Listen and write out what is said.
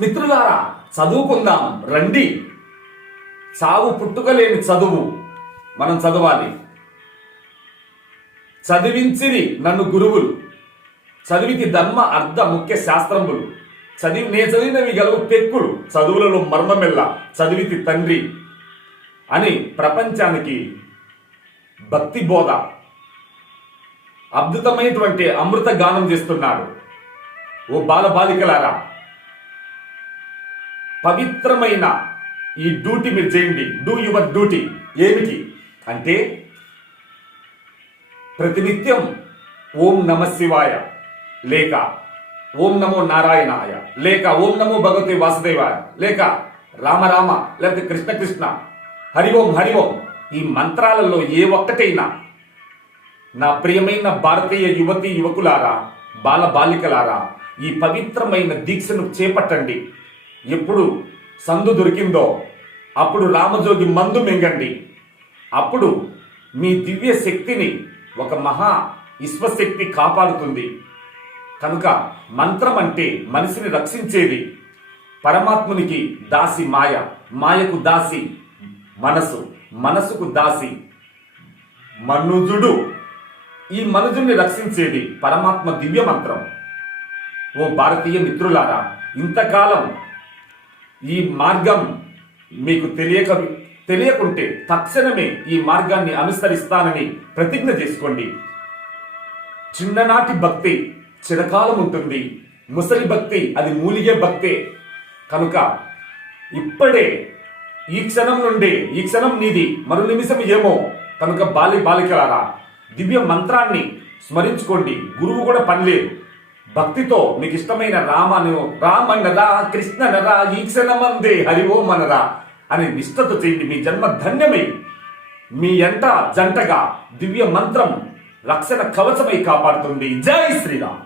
మిత్రులారా, చదువుకుందాం రండి. చావు పుట్టుకలేని చదువు మనం చదవాలి. చదివించిరి నన్ను గురువులు, చదివికి ధర్మ అర్థ ముఖ్య శాస్త్రంబులు, చదివినవి గలవు పెక్కులు, చదువులలో మర్మమెల్ల చదివితి తండ్రి అని ప్రపంచానికి భక్తి బోధ అద్భుతమైనటువంటి అమృత గానం చేస్తున్నాడు. ఓ బాలబాలికలారా, పవిత్రమైన ఈ డ్యూటీ మీరు చేయండి. Do your duty. ఏమిటి అంటే ప్రతినిత్యం ఓం నమ శివాయ, లేక ఓం నమో నారాయణాయ, లేక ఓం నమో భగవతే వాసుదేవాయ, లేక రామ రామ, లేకపోతే కృష్ణ కృష్ణ, హరి ఓం హరి ఓం, ఈ మంత్రాలలో ఏ ఒక్కటైనా నా ప్రియమైన భారతీయ యువతి యువకులారా, బాల బాలికలారా, ఈ పవిత్రమైన దీక్షను చేపట్టండి. ఎప్పుడు సందు దొరికిందో అప్పుడు రామజోగి మందు మింగండి. అప్పుడు మీ దివ్య శక్తిని ఒక మహా విశ్వశక్తి కాపాడుతుంది. కనుక మంత్రం అంటే మనిషిని రక్షించేది. పరమాత్మునికి దాసి మాయ, మాయకు దాసి మనసు, మనసుకు దాసి మనుజుడు. ఈ మనుజుని రక్షించేది పరమాత్మ దివ్య మంత్రం. ఓ భారతీయ మిత్రులారా, ఇంతకాలం ఈ మార్గం మీకు తెలియకుంటే తక్షణమే ఈ మార్గాన్ని అనుసరిస్తానని ప్రతిజ్ఞ చేసుకోండి. చిన్ననాటి భక్తి చిరకాలం ఉంటుంది, ముసలి భక్తి అది మూలిగే భక్తే. కనుక ఇప్పుడే ఈ క్షణం నుండి, ఈ క్షణం నీది, మరో నిమిషం ఏమో. కనుక బాలికలారా, దివ్య మంత్రాన్ని స్మరించుకోండి. గురువు కూడా పనిలేదు. భక్తితో మీకు ఇష్టమైన రామన్నరా, కృష్ణనరా, ఈ క్షణమందే హరి ఓం అనరా అని నిష్ఠతో చేయండి. మీ జన్మ ధన్యమై మీ ఎంట జంటగా దివ్య మంత్రం రక్షణ కవచమై కాపాడుతుంది. జై శ్రీరామ్.